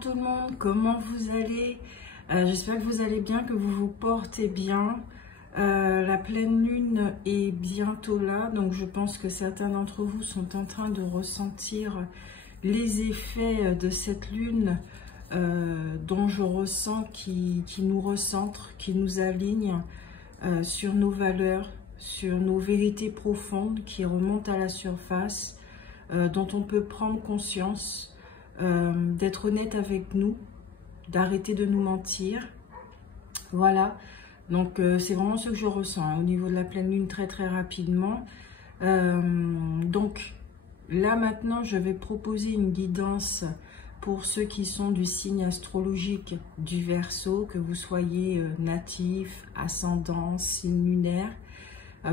tout le monde, comment vous allez? J'espère que vous allez bien, que vous vous portez bien. La pleine lune est bientôt là, donc je pense que certains d'entre vous sont en train de ressentir les effets de cette lune dont je ressens qui nous recentre, qui nous aligne sur nos valeurs, sur nos vérités profondes qui remontent à la surface, dont on peut prendre conscience, d'être honnête avec nous, d'arrêter de nous mentir. Voilà, donc c'est vraiment ce que je ressens hein, au niveau de la pleine lune très rapidement. Donc là maintenant je vais proposer une guidance pour ceux qui sont du signe astrologique du Verseau, que vous soyez natif, ascendant, signe lunaire,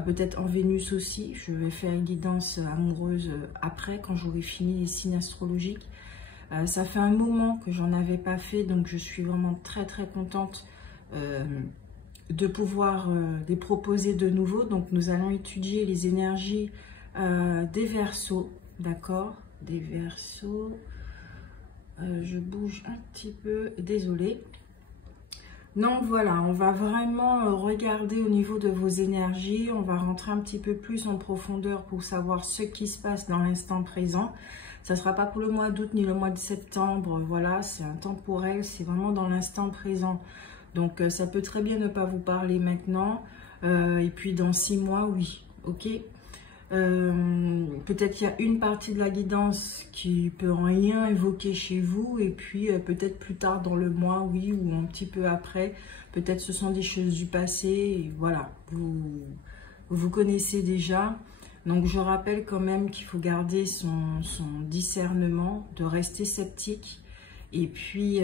peut-être en Vénus aussi. Je vais faire une guidance amoureuse après, quand j'aurai fini les signes astrologiques. Ça fait un moment que j'en avais pas fait, donc je suis vraiment très contente de pouvoir les proposer de nouveau. Donc nous allons étudier les énergies des Verseaux, d'accord? Des Verseaux. Je bouge un petit peu, désolée. Donc voilà, on va vraiment regarder au niveau de vos énergies. On va rentrer un petit peu plus en profondeur pour savoir ce qui se passe dans l'instant présent. Ça ne sera pas pour le mois d'août ni le mois de septembre. Voilà, c'est intemporel, c'est vraiment dans l'instant présent. Donc ça peut très bien ne pas vous parler maintenant. Et puis dans 6 mois, oui, ok. Peut-être qu'il y a une partie de la guidance qui peut rien évoquer chez vous, et puis peut-être plus tard dans le mois, oui, ou un petit peu après, peut-être ce sont des choses du passé, et voilà, vous connaissez déjà. Donc je rappelle quand même qu'il faut garder son discernement, de rester sceptique, et puis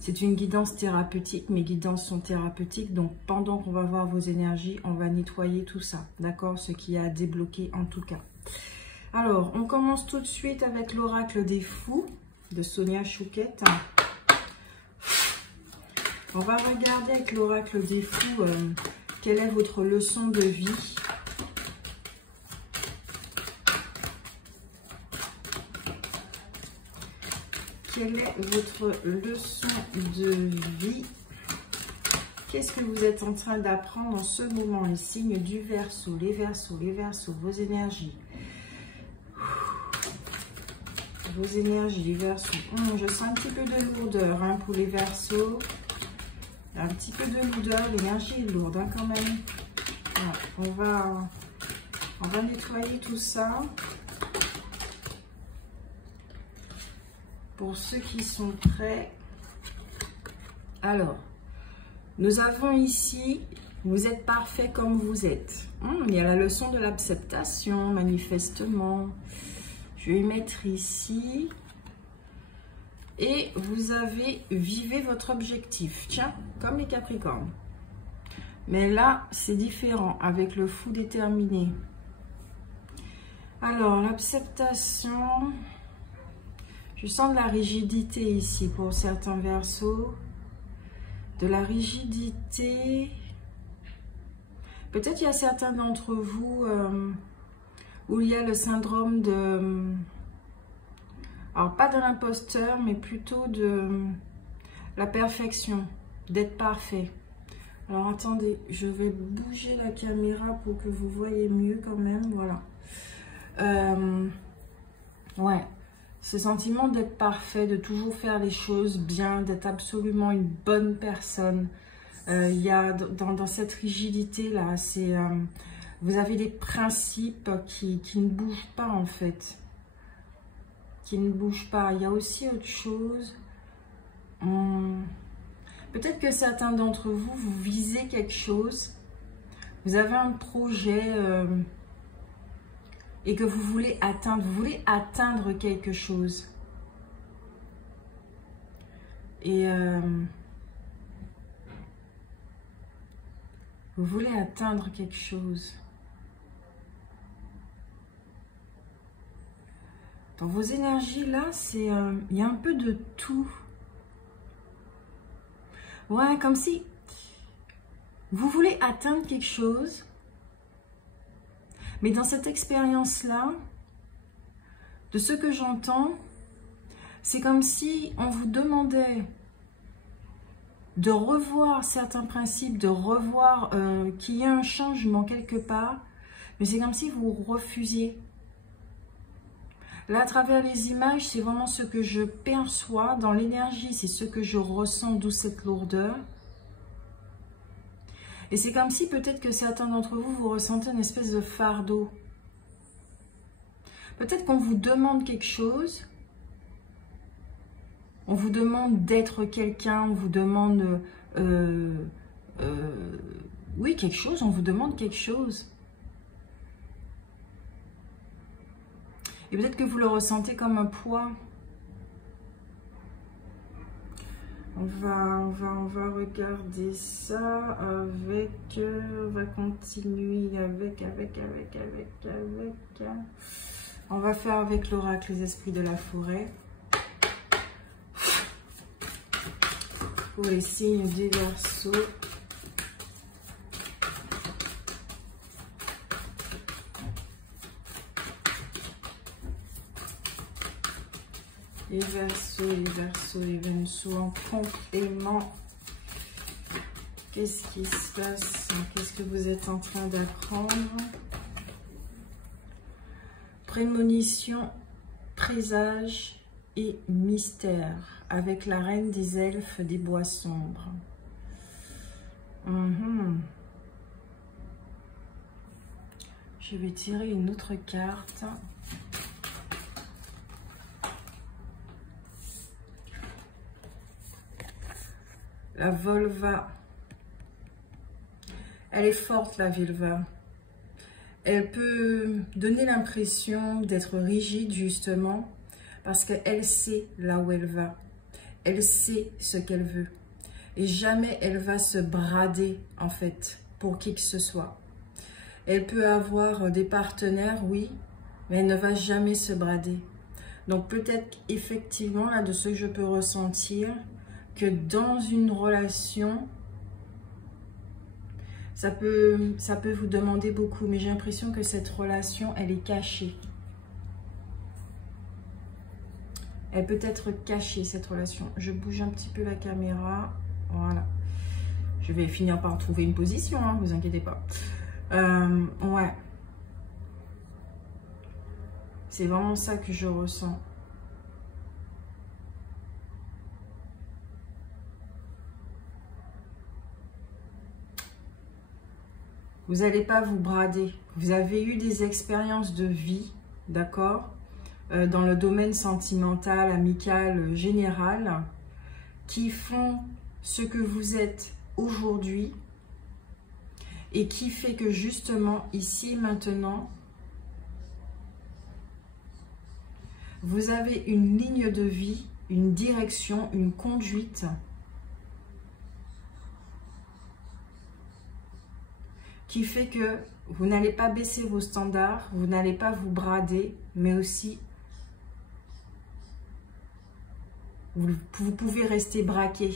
c'est une guidance thérapeutique, mes guidances sont thérapeutiques, donc pendant qu'on va voir vos énergies, on va nettoyer tout ça, d'accord? Ce qui a à débloquer en tout cas. Alors, on commence tout de suite avec l'oracle des fous de Sonia Chouquette. On va regarder avec l'oracle des fous quelle est votre leçon de vie. Quelle est votre leçon de vie? Qu'est-ce que vous êtes en train d'apprendre en ce moment? Les signes du Verseau, les Verseaux, vos énergies. Vos énergies, les Verseaux. Je sens un petit peu de lourdeur hein, pour les Verseaux. Un petit peu de lourdeur, l'énergie est lourde hein, quand même. Voilà, on va nettoyer tout ça. Pour ceux qui sont prêts. Alors, nous avons ici, vous êtes parfait comme vous êtes. Il y a la leçon de l'acceptation, manifestement. Je vais mettre ici. Et vous avez, vivez votre objectif. Tiens, comme les Capricornes. Mais là, c'est différent avec le fou déterminé. Alors, l'acceptation... Je sens de la rigidité ici pour certains Verseaux. De la rigidité. Peut-être il y a certains d'entre vous où il y a le syndrome de... Alors, pas de l'imposteur, mais plutôt de la perfection, d'être parfait. Alors, attendez, je vais bouger la caméra pour que vous voyez mieux quand même. Voilà. Ouais. Ce sentiment d'être parfait, de toujours faire les choses bien, d'être absolument une bonne personne. Il y a dans cette rigidité-là, c'est vous avez des principes qui ne bougent pas en fait. Qui ne bougent pas. Il y a aussi autre chose. Peut-être que certains d'entre vous, vous visez quelque chose. Vous avez un projet... et que vous voulez atteindre quelque chose. Et vous voulez atteindre quelque chose. Dans vos énergies là, c'est il y a un peu de tout. Ouais, comme si vous voulez atteindre quelque chose. Mais dans cette expérience-là, de ce que j'entends, c'est comme si on vous demandait de revoir certains principes, de revoir qu'il y a un changement quelque part, mais c'est comme si vous refusiez. Là, à travers les images, c'est vraiment ce que je perçois dans l'énergie, c'est ce que je ressens, d'où cette lourdeur. Et c'est comme si peut-être que certains d'entre vous, vous ressentez une espèce de fardeau. Peut-être qu'on vous demande quelque chose, on vous demande d'être quelqu'un, on vous demande, oui, quelque chose, on vous demande quelque chose. Et peut-être que vous le ressentez comme un poids. On va regarder ça avec, on va continuer avec. On va faire avec l'oracle, les esprits de la forêt. Pour les signes du Verseau. Les Verseaux en complément. Qu'est-ce qui se passe? Qu'est-ce que vous êtes en train d'apprendre? Prémonition, présage et mystère avec la reine des elfes des bois sombres. Je vais tirer une autre carte. La Volva. Elle est forte, la Volva. Elle peut donner l'impression d'être rigide, justement, parce qu'elle sait là où elle va. Elle sait ce qu'elle veut. Et jamais elle va se brader, en fait, pour qui que ce soit. Elle peut avoir des partenaires, oui, mais elle ne va jamais se brader. Donc peut-être, effectivement, là, de ce que je peux ressentir, que dans une relation, ça peut vous demander beaucoup, mais j'ai l'impression que cette relation, elle est cachée. Elle peut être cachée, cette relation. Je bouge un petit peu la caméra. Voilà. Je vais finir par trouver une position, hein, vous inquiétez pas. Ouais. C'est vraiment ça que je ressens. Vous n'allez pas vous brader. Vous avez eu des expériences de vie, d'accord, dans le domaine sentimental, amical, général, qui font ce que vous êtes aujourd'hui et qui fait que justement, ici, maintenant, vous avez une ligne de vie, une direction, une conduite qui fait que vous n'allez pas baisser vos standards, vous n'allez pas vous brader, mais aussi vous pouvez rester braqué.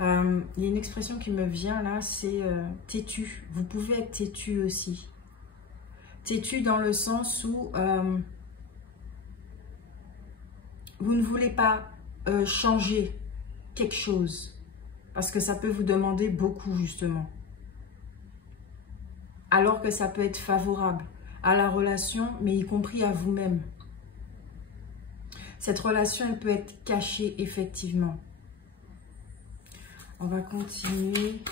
Il y a une expression qui me vient là, c'est têtu. Vous pouvez être têtu aussi. Têtu dans le sens où vous ne voulez pas changer quelque chose, parce que ça peut vous demander beaucoup justement. Alors que ça peut être favorable à la relation, mais y compris à vous-même. Cette relation, elle peut être cachée, effectivement. On va continuer.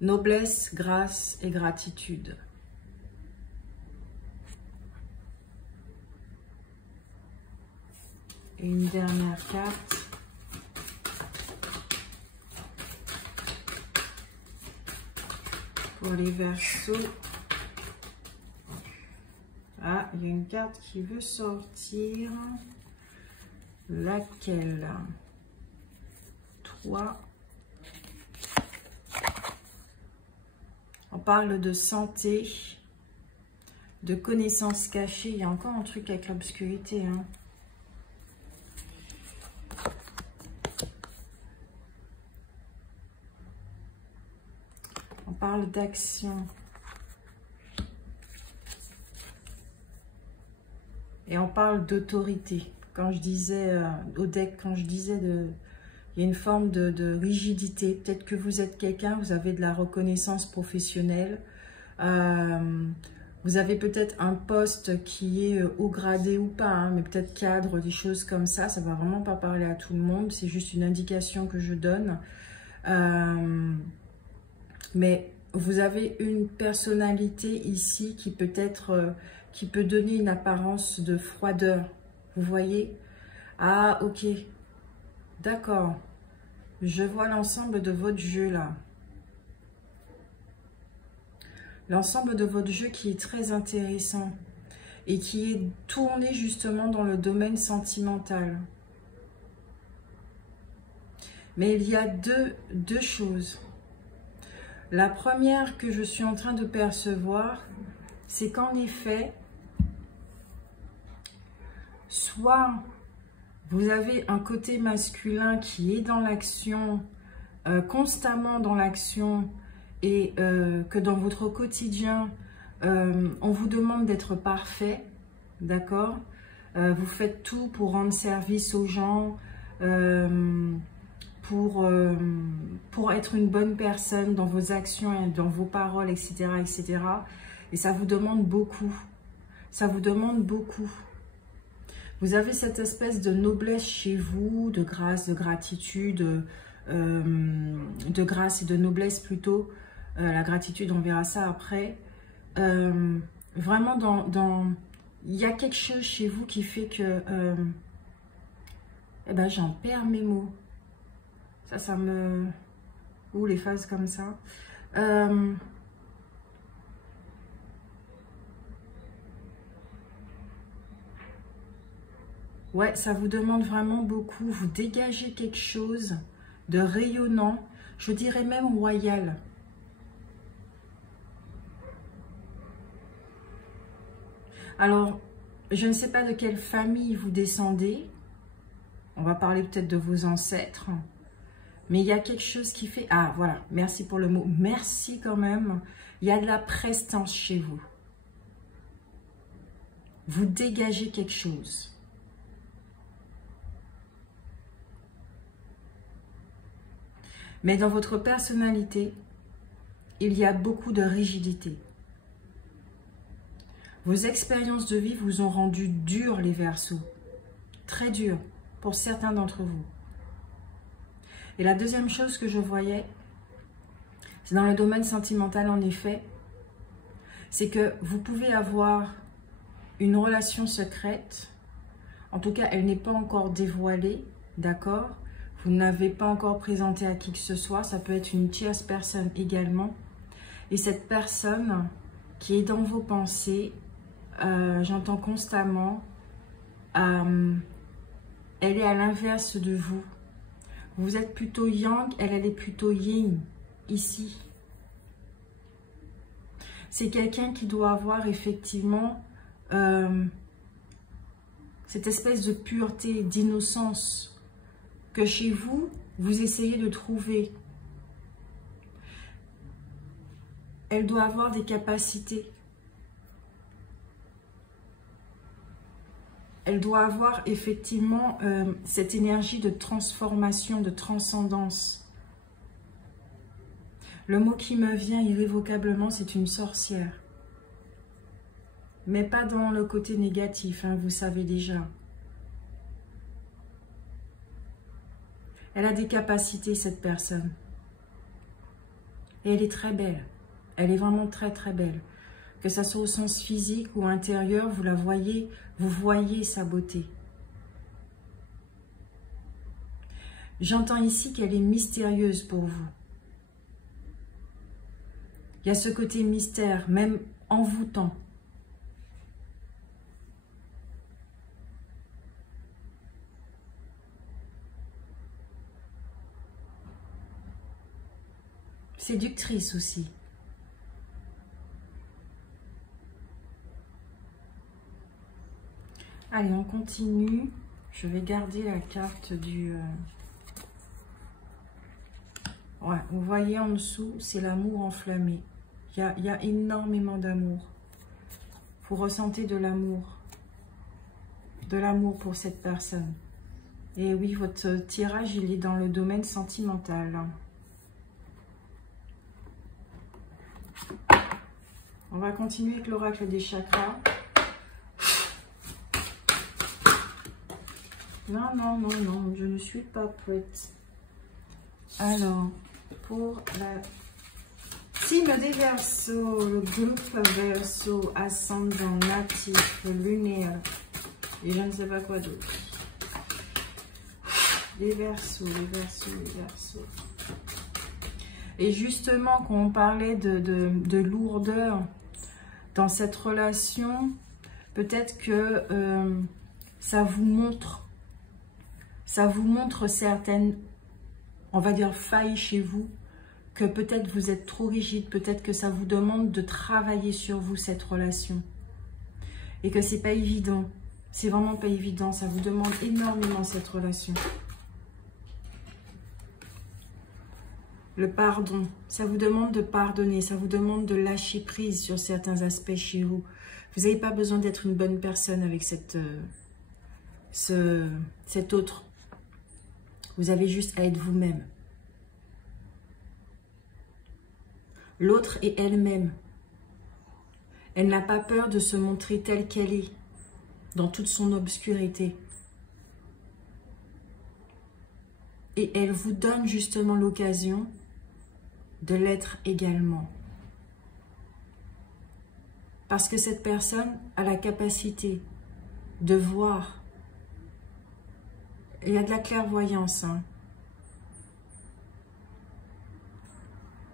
Noblesse, grâce et gratitude. Et une dernière carte. Pour les Verseaux. Ah, il y a une carte qui veut sortir. Laquelle? 3. On parle de santé, de connaissances cachées. Il y a encore un truc avec l'obscurité, hein. parle d'action. Et on parle d'autorité. Quand je disais au deck, quand je disais il y a une forme de rigidité. Peut-être que vous êtes quelqu'un, vous avez de la reconnaissance professionnelle. Vous avez peut-être un poste qui est haut gradé ou pas, hein, mais peut-être cadre, des choses comme ça. Ça ne va vraiment pas parler à tout le monde. C'est juste une indication que je donne. Mais vous avez une personnalité ici qui peut être, qui peut donner une apparence de froideur. Vous voyez? Ah, ok. D'accord. Je vois l'ensemble de votre jeu là. L'ensemble de votre jeu qui est très intéressant et qui est tourné justement dans le domaine sentimental. Mais il y a deux choses. La première que je suis en train de percevoir, c'est qu'en effet, soit vous avez un côté masculin qui est dans l'action, constamment dans l'action, et que dans votre quotidien, on vous demande d'être parfait, d'accord? Vous faites tout pour rendre service aux gens, pour être une bonne personne dans vos actions et dans vos paroles, etc., etc. Et ça vous demande beaucoup. Ça vous demande beaucoup. Vous avez cette espèce de noblesse chez vous, de grâce, de gratitude, de grâce et de noblesse plutôt. La gratitude, on verra ça après. Vraiment, il y a quelque chose chez vous qui fait que... eh ben, j'en perds mes mots. Ça me... Ou les phases comme ça. Ouais, ça vous demande vraiment beaucoup. Vous dégagez quelque chose de rayonnant. Je dirais même royal. Alors, je ne sais pas de quelle famille vous descendez. On va parler peut-être de vos ancêtres. Mais il y a quelque chose qui fait... Ah, voilà. Merci pour le mot. Merci quand même. Il y a de la prestance chez vous. Vous dégagez quelque chose. Mais dans votre personnalité, il y a beaucoup de rigidité. Vos expériences de vie vous ont rendu durs, les Verseaux. Très durs, pour certains d'entre vous. Et la deuxième chose que je voyais, c'est dans le domaine sentimental en effet, c'est que vous pouvez avoir une relation secrète. En tout cas, elle n'est pas encore dévoilée, d'accord? Vous n'avez pas encore présenté à qui que ce soit. Ça peut être une tierce personne également. Et cette personne qui est dans vos pensées, j'entends constamment, elle est à l'inverse de vous. Vous êtes plutôt yang, elle est plutôt yin, ici. C'est quelqu'un qui doit avoir effectivement cette espèce de pureté, d'innocence que chez vous, vous essayez de trouver. Elle doit avoir des capacités. Elle doit avoir effectivement cette énergie de transformation, de transcendance. Le mot qui me vient irrévocablement, c'est une sorcière. Mais pas dans le côté négatif, hein, vous savez déjà. Elle a des capacités, cette personne. Et elle est très belle. Elle est vraiment très très belle. Que ça soit au sens physique ou intérieur, vous la voyez, vous voyez sa beauté. J'entends ici qu'elle est mystérieuse pour vous. Il y a ce côté mystère, même envoûtant. Séductrice aussi. Allez, on continue. Je vais garder la carte du... Ouais, vous voyez en dessous, c'est l'amour enflammé. Il y a énormément d'amour. Vous ressentez de l'amour. De l'amour pour cette personne. Et oui, votre tirage, il est dans le domaine sentimental. On va continuer avec l'oracle des chakras. Non, non, non, non, je ne suis pas prête. Alors, pour la team des Verseaux, le groupe Verseau, ascendant, natif, lunaire, et je ne sais pas quoi d'autre. Les Verseaux, les Verseaux, les Verseaux. Et justement, quand on parlait de lourdeur dans cette relation, peut-être que ça vous montre certaines, on va dire, failles chez vous, que peut-être vous êtes trop rigide, peut-être que ça vous demande de travailler sur vous, cette relation. Et que c'est pas évident, c'est vraiment pas évident, ça vous demande énormément cette relation. Le pardon, ça vous demande de pardonner, ça vous demande de lâcher prise sur certains aspects chez vous. Vous n'avez pas besoin d'être une bonne personne avec cet autre. Vous avez juste à être vous-même. L'autre est elle-même. Elle n'a pas peur de se montrer telle qu'elle est, dans toute son obscurité. Et elle vous donne justement l'occasion de l'être également. Parce que cette personne a la capacité de voir. Il y a de la clairvoyance. Hein.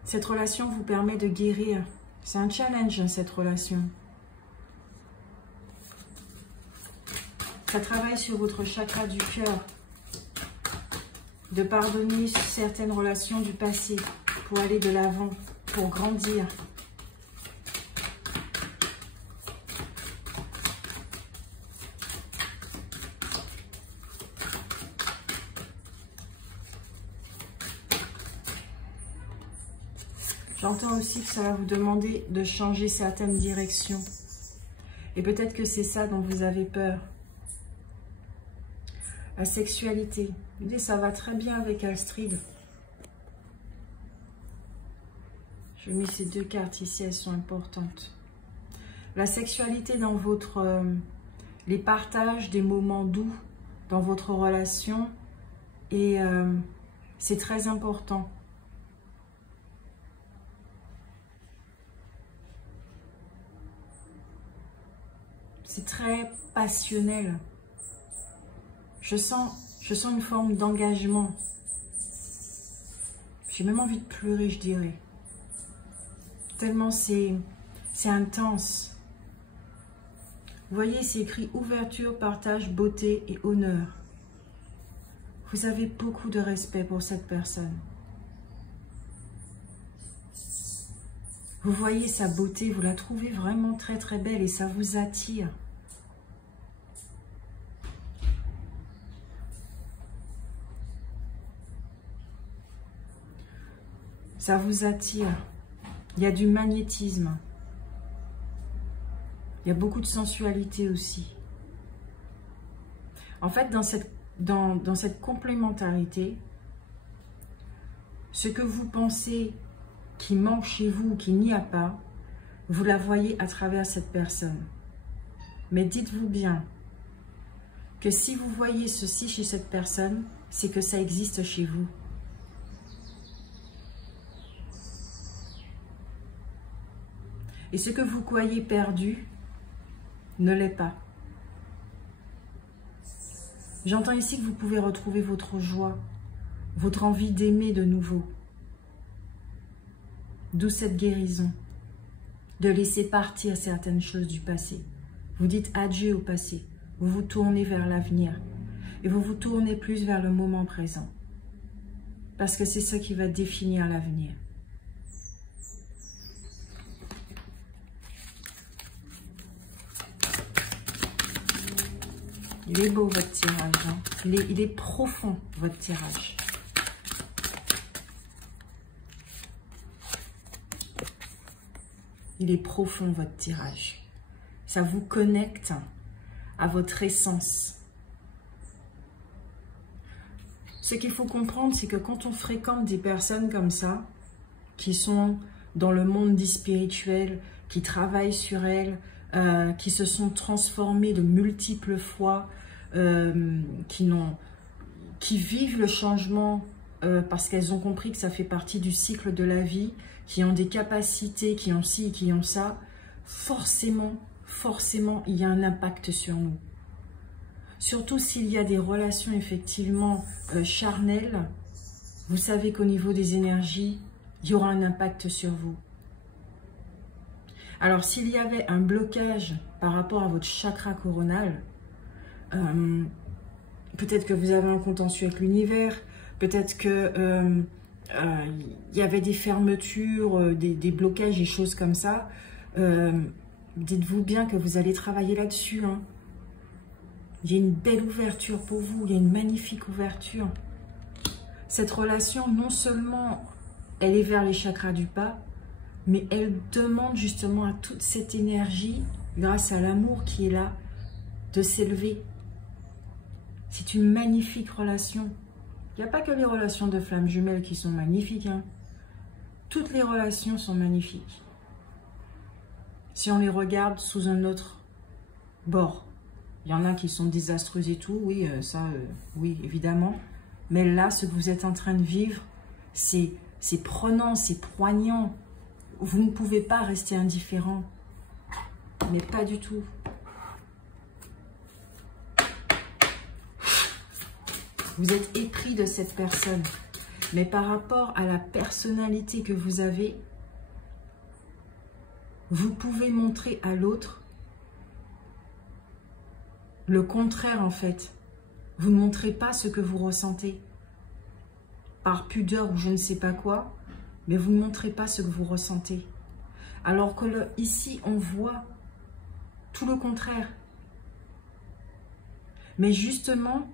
Cette relation vous permet de guérir. C'est un challenge, cette relation. Ça travaille sur votre chakra du cœur. De pardonner certaines relations du passé pour aller de l'avant, pour grandir. J'entends aussi que ça va vous demander de changer certaines directions. Et peut-être que c'est ça dont vous avez peur. La sexualité. Et ça va très bien avec Astrid. Je mets ces deux cartes ici, elles sont importantes. La sexualité dans votre... les partages des moments doux dans votre relation. Et c'est très important. C'est très passionnel. Je sens une forme d'engagement. J'ai même envie de pleurer, je dirais. Tellement c'est intense. Vous voyez, c'est écrit ouverture, partage, beauté et honneur. Vous avez beaucoup de respect pour cette personne. Vous voyez sa beauté, vous la trouvez vraiment très très belle et ça vous attire. Ça vous attire. Il y a du magnétisme. Il y a beaucoup de sensualité aussi. En fait, dans cette complémentarité, ce que vous pensez qui manque chez vous ou qu'il n'y a pas, vous la voyez à travers cette personne. Mais dites-vous bien que si vous voyez ceci chez cette personne, c'est que ça existe chez vous. Et ce que vous croyez perdu ne l'est pas. J'entends ici que vous pouvez retrouver votre joie, votre envie d'aimer de nouveau. D'où cette guérison, de laisser partir certaines choses du passé. Vous dites adieu au passé, vous vous tournez vers l'avenir et vous vous tournez plus vers le moment présent. Parce que c'est ce qui va définir l'avenir. Il est beau votre tirage, hein. Il est profond votre tirage. Il est profond, votre tirage. Ça vous connecte à votre essence. Ce qu'il faut comprendre, c'est que quand on fréquente des personnes comme ça, qui sont dans le monde dit spirituel, qui travaillent sur elles, qui se sont transformées de multiples fois, qui vivent le changement parce qu'elles ont compris que ça fait partie du cycle de la vie, qui ont des capacités, qui ont ci, qui ont ça, forcément, il y a un impact sur nous. Surtout s'il y a des relations effectivement charnelles, vous savez qu'au niveau des énergies, il y aura un impact sur vous. Alors s'il y avait un blocage par rapport à votre chakra coronal, peut-être que vous avez un contentieux avec l'univers, peut-être que il y avait des fermetures, des blocages et choses comme ça. Dites-vous bien que vous allez travailler là-dessus. Hein. Il y a une belle ouverture pour vous, il y a une magnifique ouverture. Cette relation, non seulement elle est vers les chakras du bas, mais elle demande justement à toute cette énergie, grâce à l'amour qui est là, de s'élever. C'est une magnifique relation. Il n'y a pas que les relations de flammes jumelles qui sont magnifiques. Hein. Toutes les relations sont magnifiques. Si on les regarde sous un autre bord. Il y en a qui sont désastreuses et tout, oui, oui, évidemment. Mais là, ce que vous êtes en train de vivre, c'est prenant, c'est poignant. Vous ne pouvez pas rester indifférent. Mais pas du tout. Vous êtes épris de cette personne. Mais par rapport à la personnalité que vous avez, vous pouvez montrer à l'autre le contraire en fait. Vous ne montrez pas ce que vous ressentez. Par pudeur ou je ne sais pas quoi, mais vous ne montrez pas ce que vous ressentez. Alors que ici, on voit tout le contraire. Mais justement,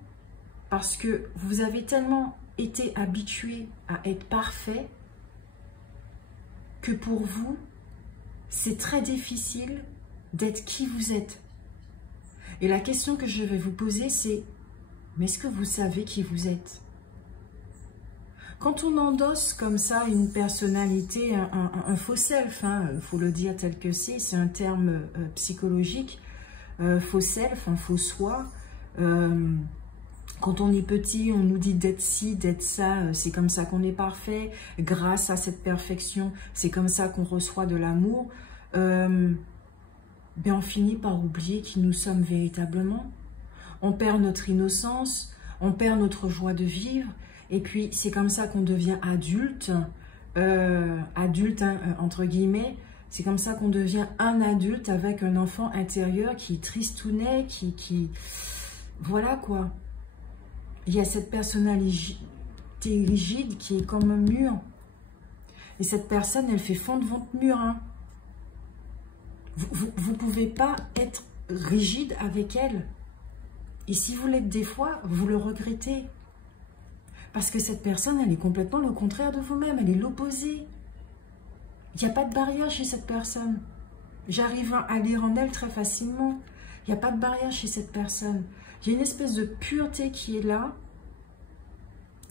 parce que vous avez tellement été habitué à être parfait, que pour vous, c'est très difficile d'être qui vous êtes. Et la question que je vais vous poser, c'est, mais est-ce que vous savez qui vous êtes? Quand on endosse comme ça une personnalité, un faux self, faut le dire tel que c'est un terme psychologique, faux self, un faux soi. Quand on est petit, on nous dit d'être ci, d'être ça, c'est comme ça qu'on est parfait. Grâce à cette perfection, c'est comme ça qu'on reçoit de l'amour. Ben on finit par oublier qui nous sommes véritablement. On perd notre innocence, on perd notre joie de vivre. Et puis, c'est comme ça qu'on devient adulte, entre guillemets. C'est comme ça qu'on devient un adulte avec un enfant intérieur qui tristounet, qui... Voilà quoi. Il y a cette personnalité rigide qui est comme un mur. Et cette personne, elle fait fondre votre mur. Hein. Vous ne pouvez pas être rigide avec elle. Et si vous l'êtes des fois, vous le regrettez. Parce que cette personne, elle est complètement le contraire de vous-même. Elle est l'opposé. Il n'y a pas de barrière chez cette personne. J'arrive à lire en elle très facilement. Il n'y a pas de barrière chez cette personne. Il y a une espèce de pureté qui est là,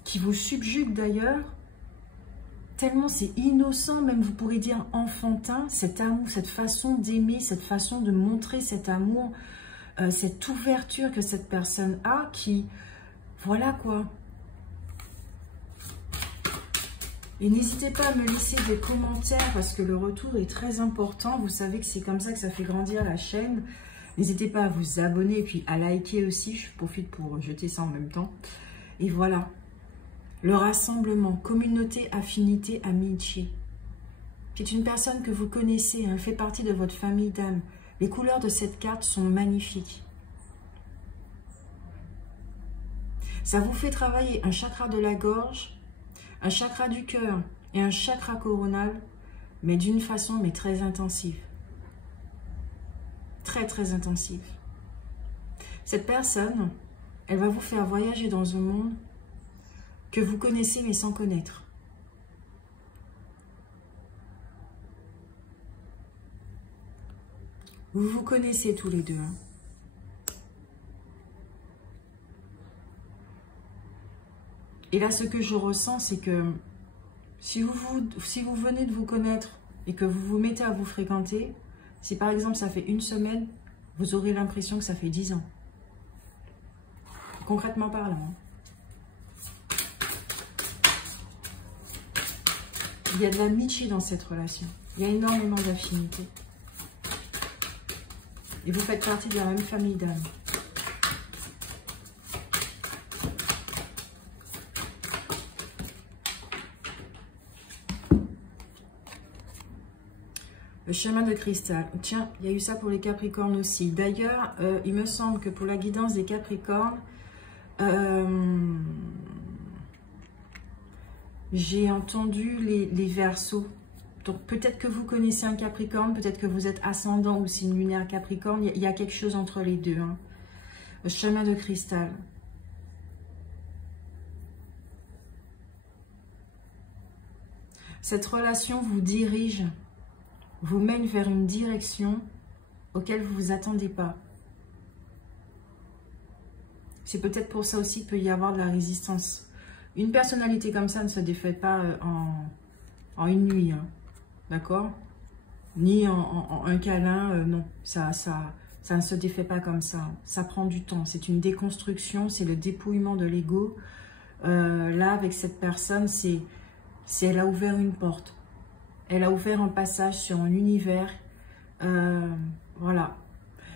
qui vous subjugue d'ailleurs. Tellement c'est innocent, même vous pourrez dire enfantin, cet amour, cette façon d'aimer, cette façon de montrer cet amour, cette ouverture que cette personne a qui, voilà quoi. Et n'hésitez pas à me laisser des commentaires parce que le retour est très important. Vous savez que c'est comme ça que ça fait grandir la chaîne. N'hésitez pas à vous abonner et puis à liker aussi. Je profite pour jeter ça en même temps. Et voilà. Le rassemblement, communauté, affinité, amitié. C'est une personne que vous connaissez, elle fait partie de votre famille d'âme. Les couleurs de cette carte sont magnifiques. Ça vous fait travailler un chakra de la gorge, un chakra du cœur et un chakra coronal, mais d'une façon très intensive. Très, très intensive. Cette personne, elle va vous faire voyager dans un monde que vous connaissez mais sans connaître. Vous vous connaissez tous les deux. Hein. Et là, ce que je ressens, c'est que si vous venez de vous connaître et que vous vous mettez à vous fréquenter, si par exemple ça fait une semaine, vous aurez l'impression que ça fait 10 ans. Concrètement parlant. Hein. Il y a de l'amitié dans cette relation. Il y a énormément d'affinité. Et vous faites partie de la même famille d'âmes. Le chemin de cristal. Tiens, il y a eu ça pour les Capricornes aussi. D'ailleurs, il me semble que pour la guidance des Capricornes, j'ai entendu les Verseaux. Donc peut-être que vous connaissez un Capricorne, peut-être que vous êtes ascendant ou signe lunaire Capricorne. Il y a quelque chose entre les deux. Hein. Le chemin de cristal. Cette relation vous dirige, vous mène vers une direction auquel vous ne vous attendez pas. C'est peut-être pour ça aussi qu'il peut y avoir de la résistance. Une personnalité comme ça ne se défait pas en une nuit, hein, d'accord? Ni en un câlin, non. Ça ne se défait pas comme ça. Ça prend du temps. C'est une déconstruction, c'est le dépouillement de l'ego. Là, avec cette personne, elle a ouvert une porte. Elle a ouvert un passage sur un univers. Voilà.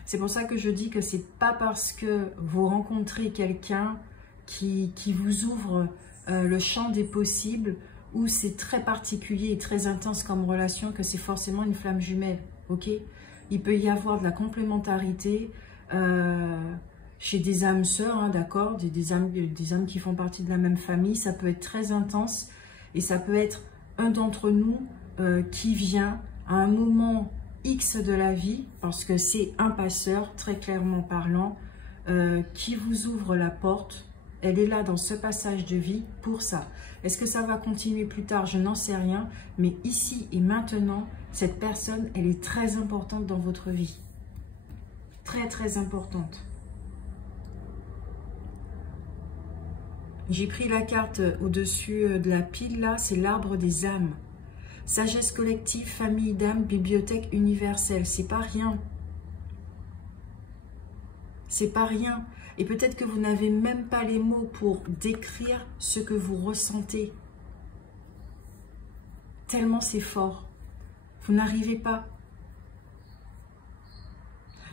C'est pour ça que je dis que c'est pas parce que vous rencontrez quelqu'un qui vous ouvre le champ des possibles, où c'est très particulier et très intense comme relation, que c'est forcément une flamme jumelle. Ok? Il peut y avoir de la complémentarité chez des âmes sœurs, hein, d'accord? Des âmes qui font partie de la même famille. Ça peut être très intense et ça peut être un d'entre nous qui vient à un moment X de la vie, parce que c'est un passeur, très clairement parlant, qui vous ouvre la porte. Elle est là dans ce passage de vie pour ça. Est-ce que ça va continuer plus tard? Je n'en sais rien. Mais ici et maintenant, cette personne, elle est très importante dans votre vie. Très, très importante. J'ai pris la carte au-dessus de la pile, là. C'est l'arbre des âmes. Sagesse collective, famille d'âmes, bibliothèque universelle. C'est pas rien. C'est pas rien. Et peut-être que vous n'avez même pas les mots pour décrire ce que vous ressentez. Tellement c'est fort. Vous n'arrivez pas.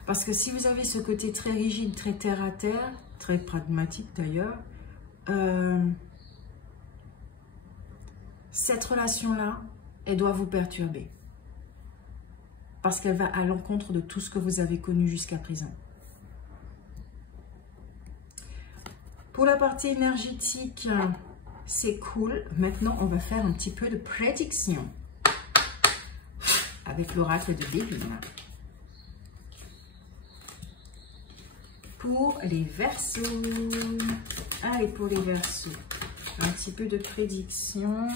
Parce que si vous avez ce côté très rigide, très terre à terre, très pragmatique d'ailleurs, cette relation-là, elle doit vous perturber. Parce qu'elle va à l'encontre de tout ce que vous avez connu jusqu'à présent. Pour la partie énergétique, c'est cool. Maintenant, on va faire un petit peu de prédiction avec l'oracle de Devine. Pour les Verseaux. Allez, pour les Verseaux. Un petit peu de prédiction.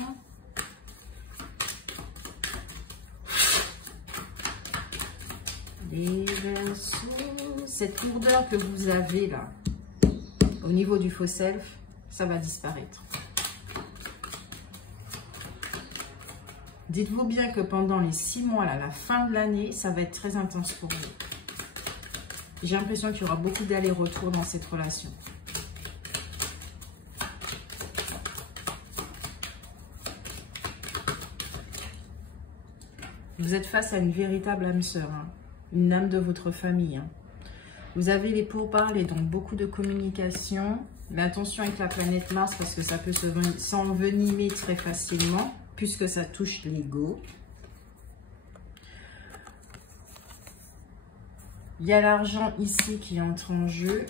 Les Verseaux. Cette lourdeur que vous avez là, au niveau du faux self, ça va disparaître. Dites-vous bien que pendant les 6 mois, là, la fin de l'année, ça va être très intense pour vous. J'ai l'impression qu'il y aura beaucoup d'allers-retours dans cette relation. Vous êtes face à une véritable âme sœur, hein, une âme de votre famille. Hein. Vous avez les pourparlers, donc beaucoup de communication. Mais attention avec la planète Mars parce que ça peut s'envenimer très facilement puisque ça touche l'ego. Il y a l'argent ici qui entre en jeu.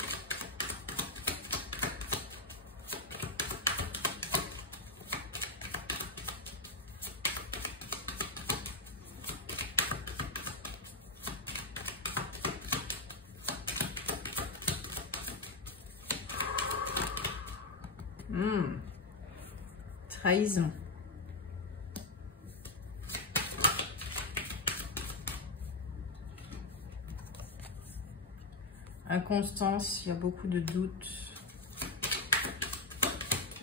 Trahison. inconstance, il y a beaucoup de doutes.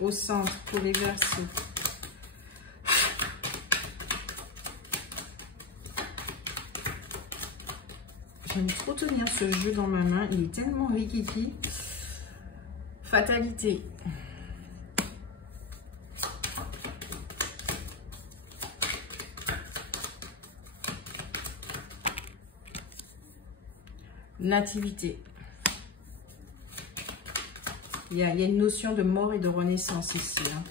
Au centre, pour les Verseaux. J'aime trop tenir ce jeu dans ma main. Il est tellement rikiki. Fatalité. Nativité. Il y a une notion de mort et de renaissance ici. Hein.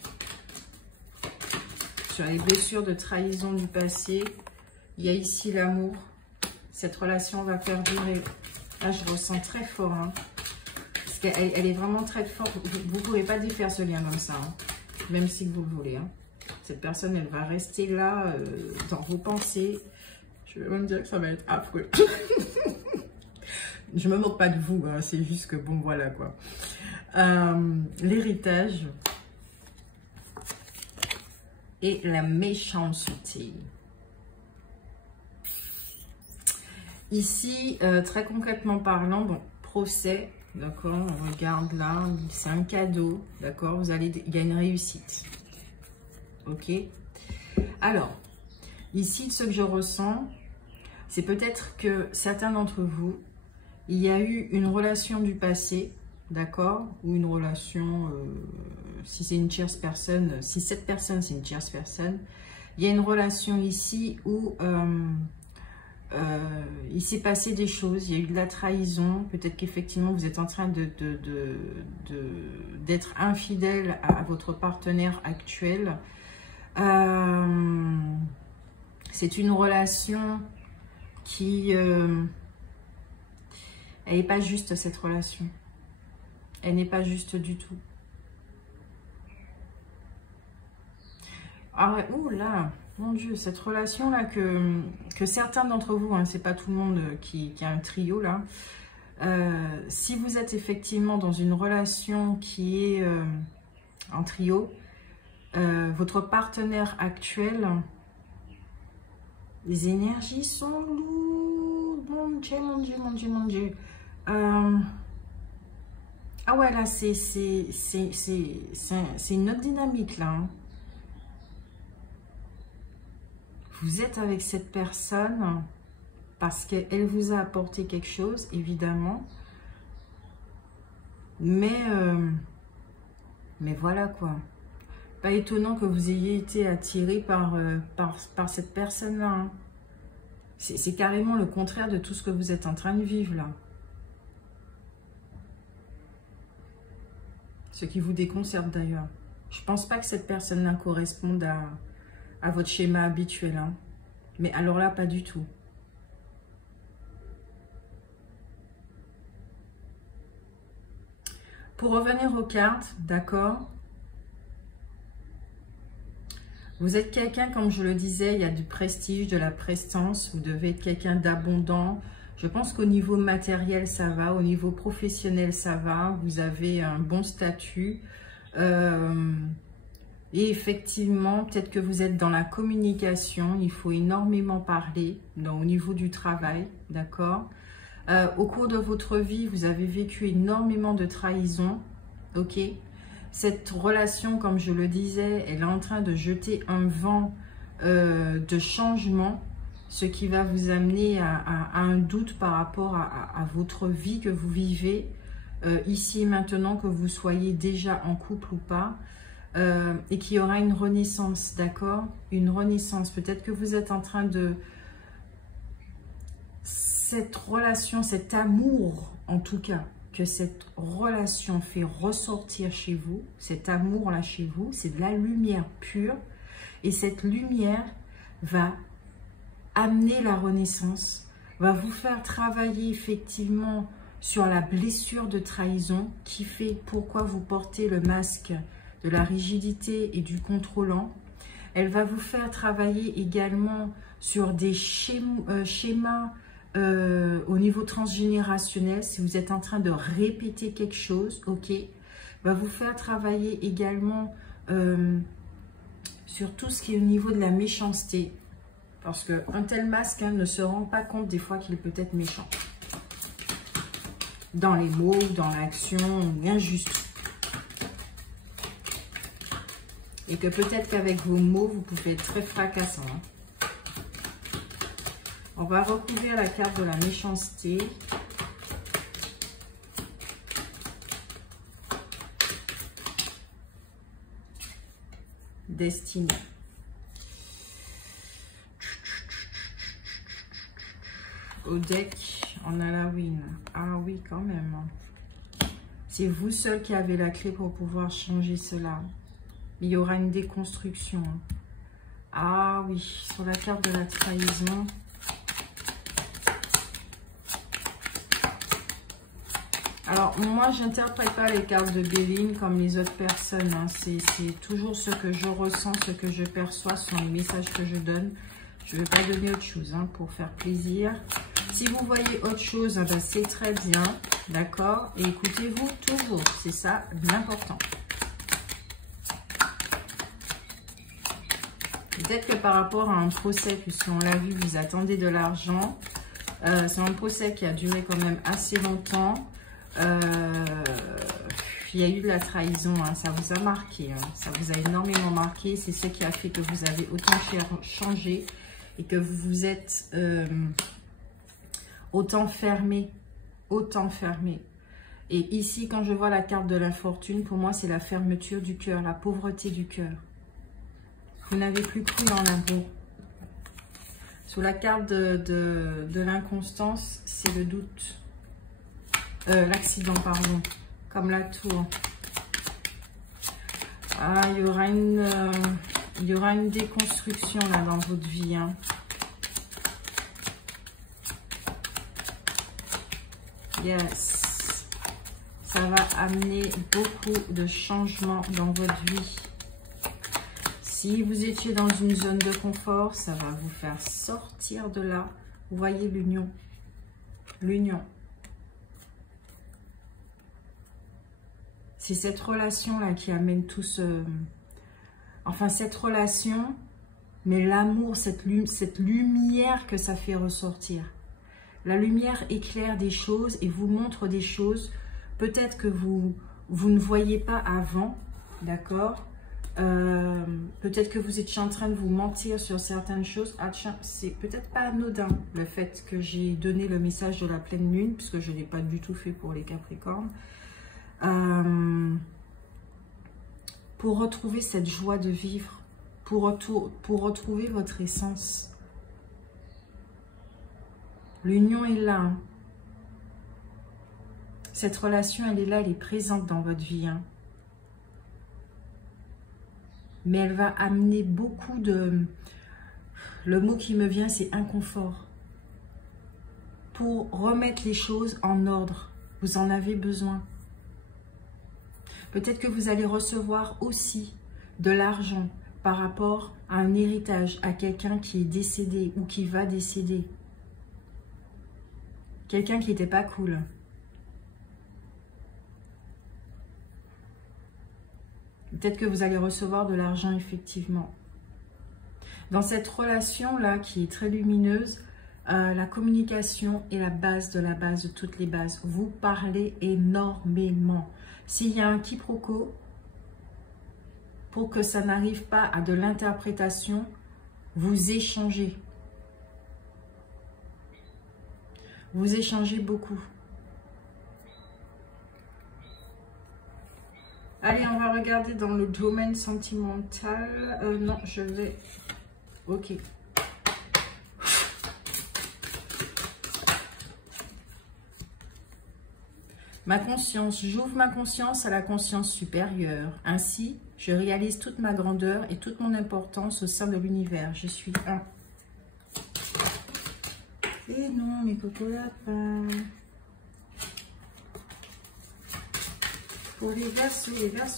Sur les blessures de trahison du passé, il y a ici l'amour. Cette relation va perdurer. Là, je ressens très fort. Hein, parce qu'elle est vraiment très forte. Vous ne pourrez pas défaire ce lien comme ça. Hein, même si vous le voulez. Hein. Cette personne, elle va rester là dans vos pensées. Je vais même dire que ça va être affreux. Je me moque pas de vous, hein, c'est juste que bon, voilà quoi. L'héritage et la méchanceté. Ici, très concrètement parlant, bon, procès, d'accord, on regarde là, c'est un cadeau, d'accord, il y a une réussite. Ok. Alors, ici, ce que je ressens, c'est peut-être que certains d'entre vous, il y a eu une relation du passé, d'accord, ou une relation, si c'est une tierce personne, si cette personne c'est une tierce personne, il y a une relation ici où il s'est passé des choses, il y a eu de la trahison, peut-être qu'effectivement vous êtes en train d'être infidèle à votre partenaire actuel. C'est une relation qui... elle n'est pas juste, cette relation. Elle n'est pas juste du tout. Ah ouais, ouh là, mon Dieu, cette relation-là que certains d'entre vous, hein, c'est pas tout le monde qui a un trio là. Si vous êtes effectivement dans une relation qui est en trio, votre partenaire actuel, les énergies sont lourdes. Mon Dieu, mon Dieu, mon Dieu, mon Dieu. Ah ouais, là, c'est une autre dynamique, là. Hein. Vous êtes avec cette personne parce qu'elle vous a apporté quelque chose, évidemment. Mais voilà, quoi. Pas étonnant que vous ayez été attiré par cette personne-là. Hein. C'est carrément le contraire de tout ce que vous êtes en train de vivre, là. Ce qui vous déconcerte d'ailleurs. Je ne pense pas que cette personne-là corresponde à votre schéma habituel. Hein. Mais alors là, pas du tout. Pour revenir aux cartes, d'accord? Vous êtes quelqu'un, comme je le disais, il y a du prestige, de la prestance. Vous devez être quelqu'un d'abondant. Je pense qu'au niveau matériel, ça va. Au niveau professionnel, ça va. Vous avez un bon statut. Et effectivement, peut-être que vous êtes dans la communication. Il faut énormément parler au niveau du travail. D'accord. Au cours de votre vie, vous avez vécu énormément de trahison. Ok. Cette relation, comme je le disais, elle est en train de jeter un vent de changement. Ce qui va vous amener à un doute par rapport à votre vie que vous vivez, ici et maintenant, que vous soyez déjà en couple ou pas, et qu'il y aura une renaissance, d'accord? Une renaissance. Peut-être que vous êtes en train de... Cette relation, cet amour, en tout cas, que cette relation fait ressortir chez vous, cet amour-là chez vous, c'est de la lumière pure, et cette lumière va amener la renaissance, va vous faire travailler effectivement sur la blessure de trahison qui fait pourquoi vous portez le masque de la rigidité et du contrôlant. Elle va vous faire travailler également sur des schémas au niveau transgénérationnel, si vous êtes en train de répéter quelque chose, ok, va vous faire travailler également sur tout ce qui est au niveau de la méchanceté. Parce qu'un tel masque, hein, ne se rend pas compte des fois qu'il peut être méchant. dans les mots, dans l'action, ou injuste. Et que peut-être qu'avec vos mots, vous pouvez être très fracassant. Hein. On va recouvrir la carte de la méchanceté. Destinée. Au deck, on a la win. Ah oui, quand même. C'est vous seul qui avez la clé pour pouvoir changer cela. Il y aura une déconstruction. Ah oui, sur la carte de la trahison. Alors, moi, je n'interprète pas les cartes de Béline comme les autres personnes. Hein. C'est toujours ce que je ressens, ce que je perçois, ce sont les messages que je donne. Je ne vais pas donner autre chose hein, pour faire plaisir. Si vous voyez autre chose, ben, c'est très bien. D'accord? Et écoutez-vous toujours. C'est ça l'important. Peut-être que par rapport à un procès, puisqu'on l'a vu, vous attendez de l'argent. C'est un procès qui a duré quand même assez longtemps. Il y a eu de la trahison, hein, ça vous a marqué, hein, ça vous a énormément marqué. C'est ce qui a fait que vous avez autant changé et que vous vous êtes autant fermé. Et ici, quand je vois la carte de l'infortune, pour moi, c'est la fermeture du cœur, la pauvreté du cœur. Vous n'avez plus cru en l'amour. Sous la carte de l'inconstance, c'est le doute. L'accident, pardon. Comme la tour. Ah, il y aura une déconstruction là dans votre vie. Hein. Yes. Ça va amener beaucoup de changements dans votre vie. Si vous étiez dans une zone de confort, ça va vous faire sortir de là. Vous voyez l'union. L'union. C'est cette relation-là qui amène tout ce... Enfin, cette relation, mais l'amour, cette lumière que ça fait ressortir. La lumière éclaire des choses et vous montre des choses, peut-être que vous ne voyez pas avant, d'accord? Peut-être que vous étiez en train de vous mentir sur certaines choses. Ah tiens, c'est peut-être pas anodin le fait que j'ai donné le message de la pleine lune, puisque je ne l'ai pas du tout fait pour les Capricornes. Pour retrouver cette joie de vivre, pour retrouver votre essence. L'union est là. Hein. Cette relation, elle est là, elle est présente dans votre vie. Hein. Mais elle va amener beaucoup de... Le mot qui me vient, c'est inconfort. Pour remettre les choses en ordre, vous en avez besoin. Peut-être que vous allez recevoir aussi de l'argent par rapport à un héritage, à quelqu'un qui est décédé ou qui va décéder. Quelqu'un qui n'était pas cool. Peut-être que vous allez recevoir de l'argent effectivement. Dans cette relation-là qui est très lumineuse, la communication est la base de toutes les bases. Vous parlez énormément. S'il y a un quiproquo, pour que ça n'arrive pas à de l'interprétation, vous échangez. Vous échangez beaucoup. Allez, on va regarder dans le domaine sentimental. Non, je vais... Ok. Ma conscience, j'ouvre ma conscience à la conscience supérieure. Ainsi, je réalise toute ma grandeur et toute mon importance au sein de l'univers. Je suis un. Et non, mes cocos lapins. Pour les Verseaux,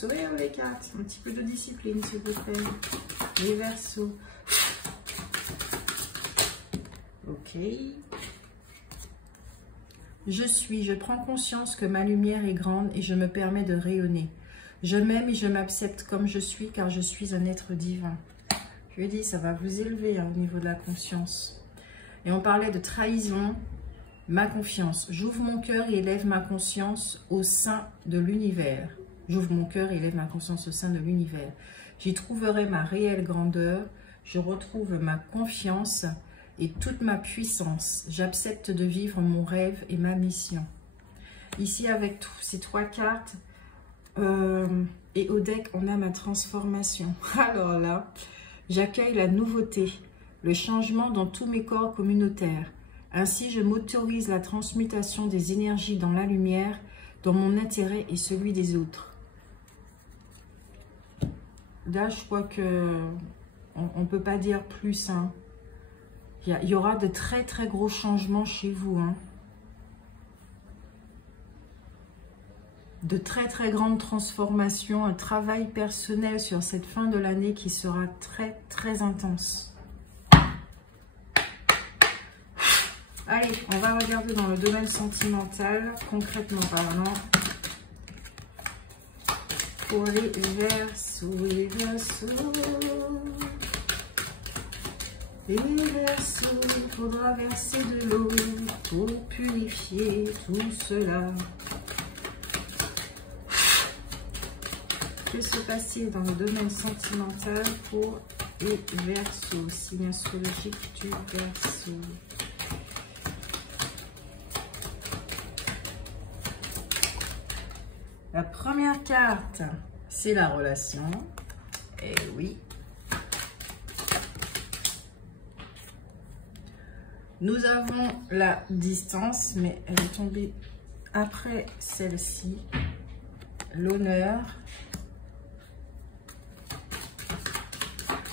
et les 4. Un petit peu de discipline, s'il vous plaît. Les Verseaux. Ok. Je prends conscience que ma lumière est grande et je me permets de rayonner. Je m'aime et je m'accepte comme je suis car je suis un être divin. Je lui ai dit, ça va vous élever hein, au niveau de la conscience. Et on parlait de trahison, Ma confiance. J'ouvre mon cœur et élève ma conscience au sein de l'univers. J'ouvre mon cœur et élève ma conscience au sein de l'univers. J'y trouverai ma réelle grandeur. Je retrouve ma confiance et toute ma puissance. J'accepte de vivre mon rêve et ma mission. Ici, avec ces 3 cartes, et au deck, on a ma transformation. Alors là, j'accueille la nouveauté, le changement dans tous mes corps communautaires. Ainsi, je m'autorise la transmutation des énergies dans la lumière, dans mon intérêt et celui des autres. Là, je crois que on ne peut pas dire plus. Hein. Il y aura de très très gros changements chez vous. Hein. De très très grandes transformations, un travail personnel sur cette fin de l'année qui sera très très intense. Allez, on va regarder dans le domaine sentimental, concrètement parlant, pour les Verseaux, les Verseaux. Les Verseaux, il faudra verser de l'eau pour purifier tout cela. Que se passe-t-il dans le domaine sentimental pour les Verseaux, signe astrologique du Verseau? La première carte, c'est la relation. Et oui. Nous avons la distance, mais elle est tombée après celle-ci. L'honneur.